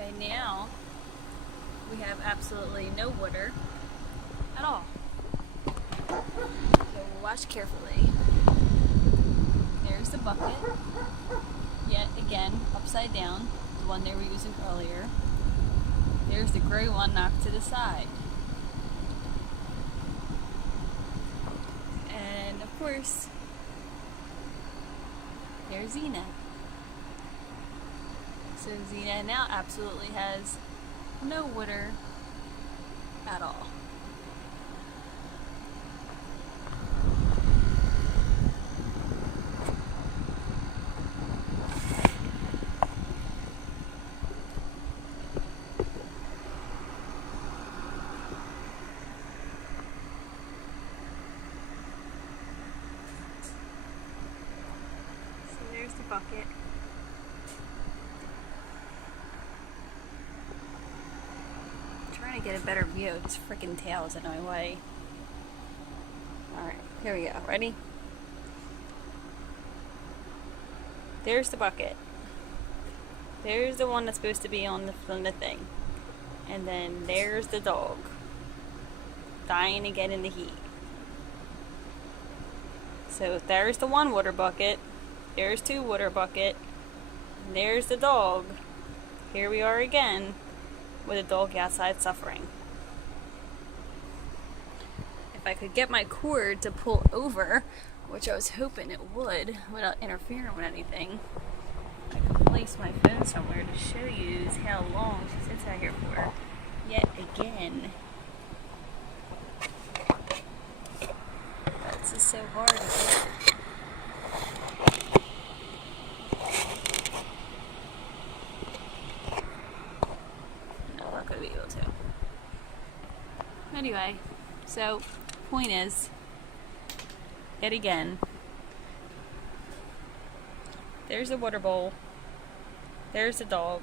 Okay, now we have absolutely no water at all. So watch carefully. There's the bucket, yet again upside down, the one they were using earlier. There's the gray one knocked to the side. And of course, there's Xena. So Xena now absolutely has no water at all. So there's the bucket. Trying to get a better view. This freaking tail is in my way. Alright, here we go. Ready? There's the bucket. There's the one that's supposed to be on the thing. And then there's the dog. Dying to get in the heat. So there's the one water bucket. There's two water bucket. And there's the dog. Here we are again with a dog outside suffering. If I could get my cord to pull over, which I was hoping it would without interfering with anything, I could place my phone somewhere to show you how long she sits out here for. Yet again. This is so hard to do. No, I'm not going to be able to. Anyway, so point is, yet again, there's the water bowl, there's the dog,